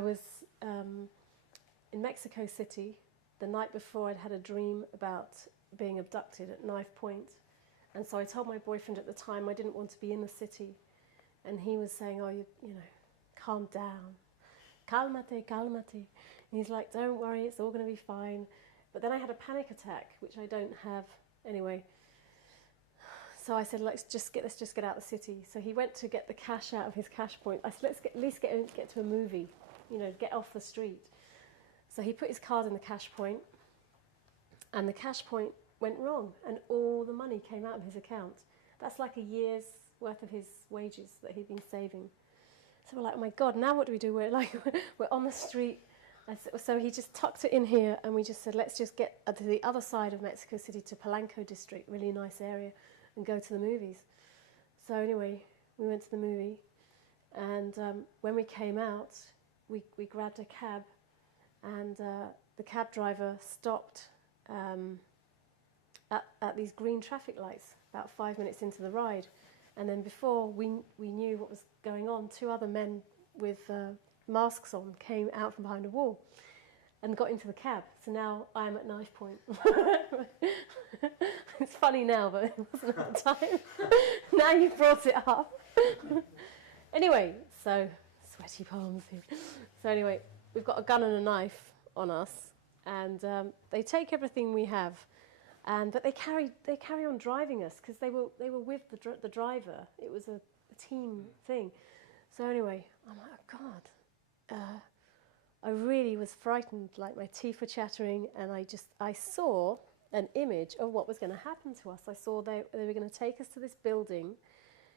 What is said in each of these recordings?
was in Mexico City. The night before, I'd had a dream about being abducted at knife point. And so I told my boyfriend at the time I didn't want to be in the city. And he was saying, oh, you know, calm down. Calmate, calmate. And he's like, don't worry, it's all going to be fine. But then I had a panic attack, which I don't have anyway. So I said, let's just get out of the city. So he went to get the cash out of his cash point. I said, let's at least get to a movie, you know, get off the street. So he put his card in the cash point, and the cash point went wrong, and all the money came out of his account. That's like a year's worth of his wages that he'd been saving. So we're like, oh my God, now what do we do? We're on the street. So he just tucked it in here, and we just said, let's just get to the other side of Mexico City, to Palenque district, really nice area, and go to the movies. So anyway, we went to the movie, and when we came out, we grabbed a cab, and the cab driver stopped at these green traffic lights about 5 minutes into the ride. And then before we knew what was going on, two other men with masks on came out from behind a wall and got into the cab. So now I'm at knife point. It's funny now, but it wasn't at the time. Now you've brought it up. Anyway, so sweaty palms here. So anyway, we've got a gun and a knife on us, and they take everything we have, but they carry on driving us because they were with the driver. It was a team thing. So anyway, I'm like, oh God, I really was frightened, like my teeth were chattering, and I saw an image of what was going to happen to us. I saw they were going to take us to this building.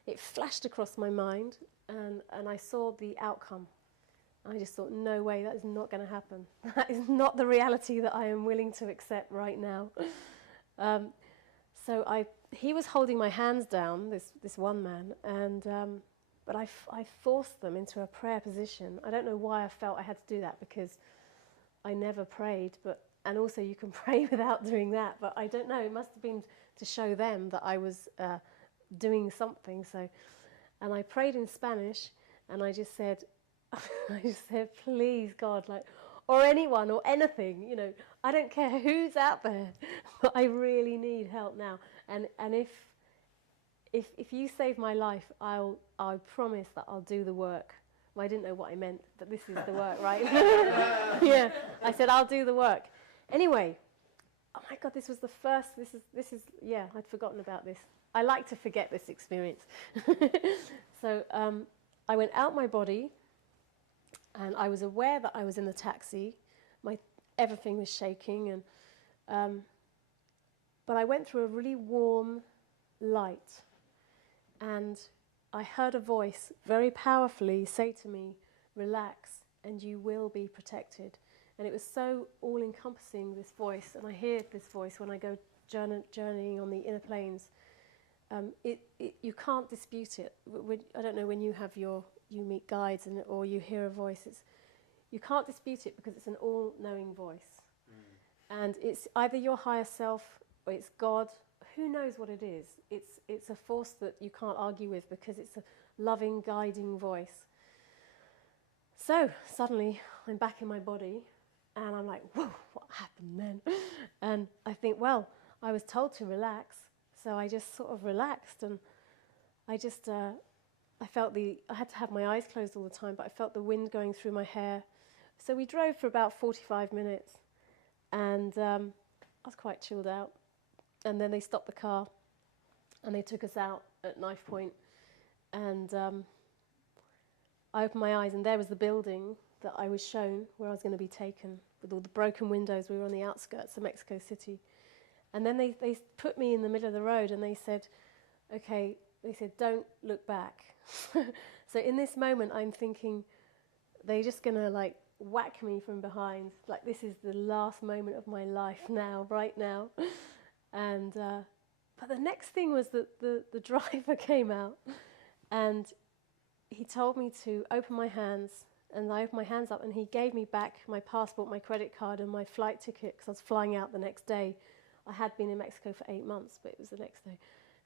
It flashed across my mind, and I saw the outcome. I just thought, no way, that is not going to happen. That is not the reality that I am willing to accept right now. So he was holding my hands down, this one man, and but I forced them into a prayer position. I don't know why I felt I had to do that, because I never prayed, and also you can pray without doing that, but I don't know, it must have been to show them that I was doing something. So, and I prayed in Spanish, and I just said, please God, like, or anyone or anything, you know, I don't care who's out there, but I really need help now. And if you save my life, I promise that I'll do the work. Well, I didn't know what I meant, but this is the work, right? Yeah, I said I'll do the work. Anyway, oh my God, this was the first. This is yeah, I'd forgotten about this. I like to forget this experience. So I went out my body. And I was aware that I was in the taxi. Everything was shaking, and but I went through a really warm light, and I heard a voice very powerfully say to me, "Relax, and you will be protected." And it was so all-encompassing, this voice, and I hear this voice when I go journeying on the inner planes. You can't dispute it. I don't know when you meet guides or you hear a voice. You can't dispute it because it's an all-knowing voice. And it's either your higher self or it's God. Who knows what it is? It's a force that you can't argue with because it's a loving, guiding voice. So suddenly I'm back in my body and I'm like, whoa, what happened then? And I think, well, I was told to relax, so I just sort of relaxed, and I just... I had to have my eyes closed all the time, but I felt the wind going through my hair. So we drove for about 45 minutes, and I was quite chilled out. And then they stopped the car, and they took us out at knife point. And I opened my eyes, and there was the building that I was shown where I was going to be taken, with all the broken windows. We were on the outskirts of Mexico City. And then they put me in the middle of the road, and they said, okay, they said, don't look back. So in this moment, I'm thinking, they're just going to like whack me from behind. Like, this is the last moment of my life now, right now. And but the next thing was that the driver came out, and he told me to open my hands. And I opened my hands up, and he gave me back my passport, my credit card, and my flight ticket, because I was flying out the next day. I had been in Mexico for 8 months, but it was the next day.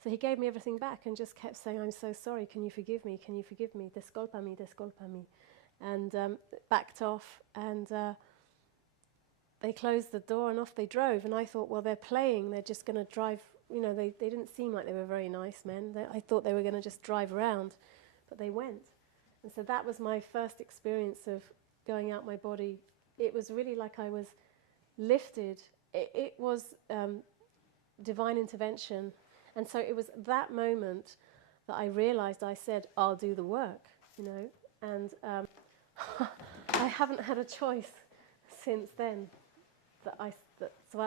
So he gave me everything back and just kept saying, I'm so sorry, can you forgive me, can you forgive me, disculpa mi, disculpa mi. and backed off, and they closed the door and off they drove. And I thought, well, they're playing, they're just going to drive, you know, they didn't seem like they were very nice men. I thought they were going to just drive around, but they went. And so that was my first experience of going out my body. It was really like I was lifted. It was divine intervention. And so it was that moment that I realized, I said, I'll do the work, you know. And I haven't had a choice since then. So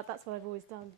that's what I've always done.